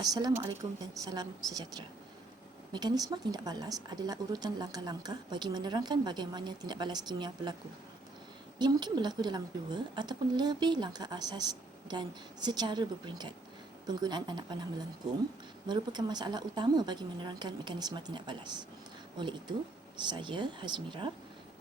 Assalamualaikum dan salam sejahtera. Mekanisme tindak balas adalah urutan langkah-langkah bagi menerangkan bagaimana tindak balas kimia berlaku. Ia mungkin berlaku dalam dua ataupun lebih langkah asas dan secara berperingkat. Penggunaan anak panah melengkung merupakan masalah utama bagi menerangkan mekanisme tindak balas. Oleh itu, saya, Hazmira,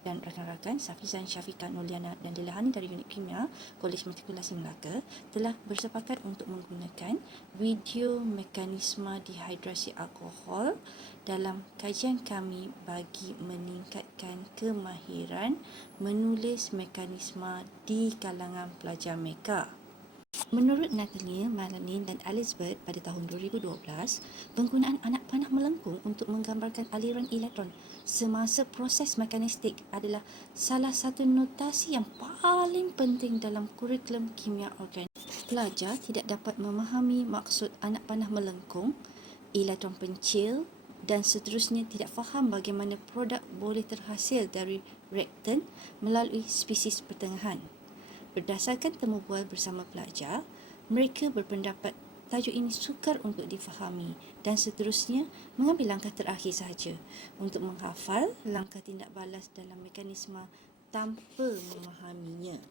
dan rakan-rakan Safizan Syafiqah Nurliana dan Dilahani dari Unit Kimia Kolej Matrikulasi Melaka telah bersepakat untuk menggunakan video mekanisme dehidrasi alkohol dalam kajian kami bagi meningkatkan kemahiran menulis mekanisme di kalangan pelajar mereka. Menurut Natalie, Melanie dan Elizabeth pada tahun 2012, penggunaan anak panah melengkung untuk menggambarkan aliran elektron semasa proses mekanistik adalah salah satu notasi yang paling penting dalam kurikulum kimia organik. Pelajar tidak dapat memahami maksud anak panah melengkung, elektron pencil dan seterusnya, tidak faham bagaimana produk boleh terhasil dari reaktan melalui spesies pertengahan. Berdasarkan temu bual bersama pelajar, mereka berpendapat tajuk ini sukar untuk difahami dan seterusnya mengambil langkah terakhir sahaja untuk menghafal langkah tindak balas dalam mekanisme tanpa memahaminya.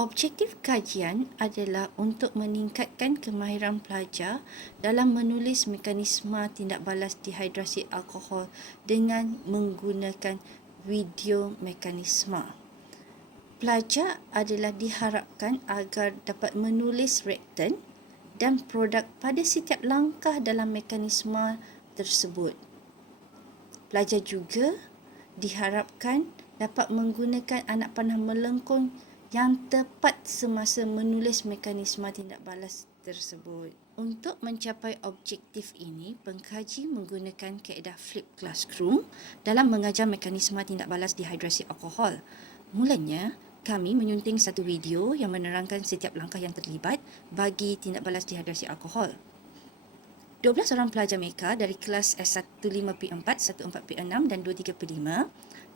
Objektif kajian adalah untuk meningkatkan kemahiran pelajar dalam menulis mekanisme tindak balas dehidrasi alkohol dengan menggunakan video mekanisme. Pelajar adalah diharapkan agar dapat menulis reaktan dan produk pada setiap langkah dalam mekanisme tersebut. Pelajar juga diharapkan dapat menggunakan anak panah melengkung yang tepat semasa menulis mekanisme tindak balas tersebut. Untuk mencapai objektif ini, pengkaji menggunakan kaedah flipped classroom dalam mengajar mekanisme tindak balas dehidrasi alkohol. Mulanya, kami menyunting satu video yang menerangkan setiap langkah yang terlibat bagi tindak balas dehidrasi alkohol. 12 orang pelajar mereka dari kelas S15P4, 14P6 dan 23P5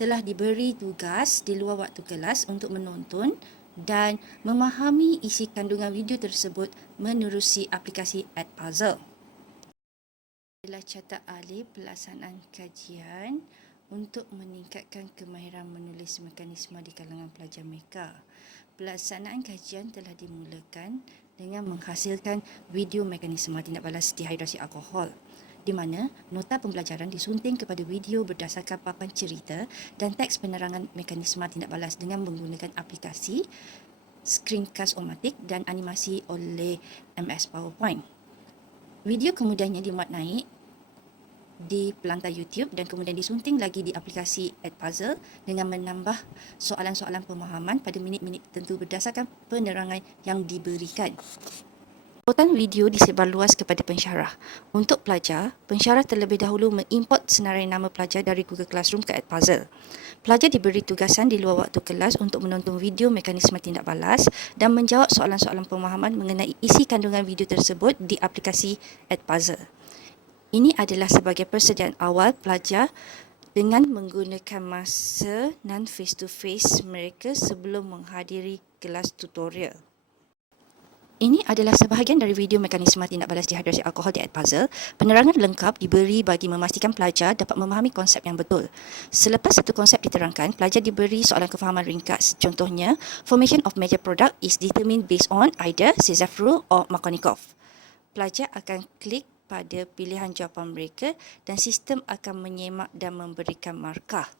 telah diberi tugas di luar waktu kelas untuk menonton dan memahami isi kandungan video tersebut menerusi aplikasi Edpuzzle. Adalah catat alih pelaksanaan kajian untuk meningkatkan kemahiran menulis mekanisme di kalangan pelajar mereka. Pelaksanaan kajian telah dimulakan dengan menghasilkan video mekanisme tindak balas dehidrasi alkohol, di mana nota pembelajaran disunting kepada video berdasarkan papan cerita dan teks penerangan mekanisme tindak balas dengan menggunakan aplikasi screencast-o-matic dan animasi oleh MS PowerPoint. Video kemudiannya dimuat naik di pelantar YouTube dan kemudian disunting lagi di aplikasi Edpuzzle dengan menambah soalan-soalan pemahaman pada minit-minit tertentu berdasarkan penerangan yang diberikan. Importan video disebar luas kepada pensyarah. Untuk pelajar, pensyarah terlebih dahulu mengimport senarai nama pelajar dari Google Classroom ke Edpuzzle. Pelajar diberi tugasan di luar waktu kelas untuk menonton video mekanisme tindak balas dan menjawab soalan-soalan pemahaman mengenai isi kandungan video tersebut di aplikasi Edpuzzle. Ini adalah sebagai persediaan awal pelajar dengan menggunakan masa non-face-to-face mereka sebelum menghadiri kelas tutorial. Ini adalah sebahagian dari video mekanisme tindak balas dehidrasi alkohol di Edpuzzle. Penerangan lengkap diberi bagi memastikan pelajar dapat memahami konsep yang betul. Selepas satu konsep diterangkan, pelajar diberi soalan kefahaman ringkas. Contohnya, formation of major product is determined based on either Cezanne rule or Markovnikov. Pelajar akan klik pada pilihan jawapan mereka dan sistem akan menyemak dan memberikan markah.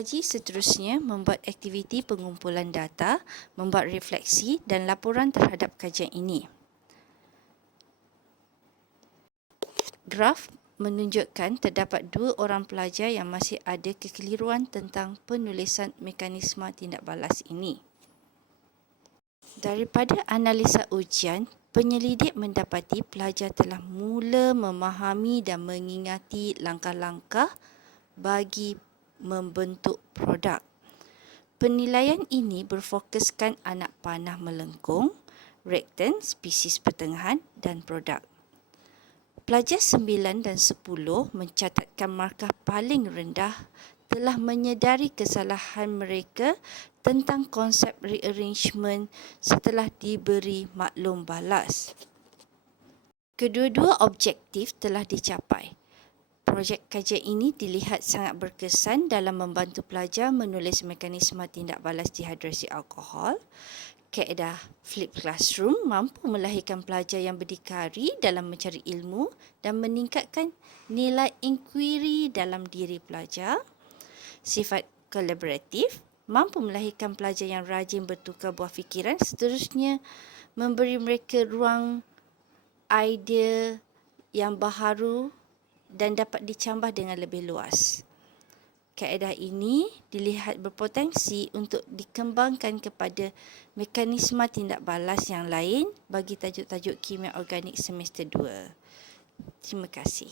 Pengkaji seterusnya membuat aktiviti pengumpulan data, membuat refleksi dan laporan terhadap kajian ini. Graf menunjukkan terdapat 2 orang pelajar yang masih ada kekeliruan tentang penulisan mekanisme tindak balas ini. Daripada analisa ujian, penyelidik mendapati pelajar telah mula memahami dan mengingati langkah-langkah bagi membentuk produk. Penilaian ini berfokuskan anak panah melengkung, rektan, spesies pertengahan dan produk. Pelajar 9 dan 10 mencatatkan markah paling rendah telah menyedari kesalahan mereka tentang konsep rearrangement setelah diberi maklum balas. Kedua-dua objektif telah dicapai. Projek kajian ini dilihat sangat berkesan dalam membantu pelajar menulis mekanisme tindak balas dehidrasi alkohol. Kaedah Flip Classroom mampu melahirkan pelajar yang berdikari dalam mencari ilmu dan meningkatkan nilai inkuiri dalam diri pelajar. Sifat kolaboratif mampu melahirkan pelajar yang rajin bertukar buah fikiran, seterusnya memberi mereka ruang idea yang baharu dan dapat dicambah dengan lebih luas. Kaedah ini dilihat berpotensi untuk dikembangkan kepada mekanisme tindak balas yang lain bagi tajuk-tajuk kimia organik semester 2. Terima kasih.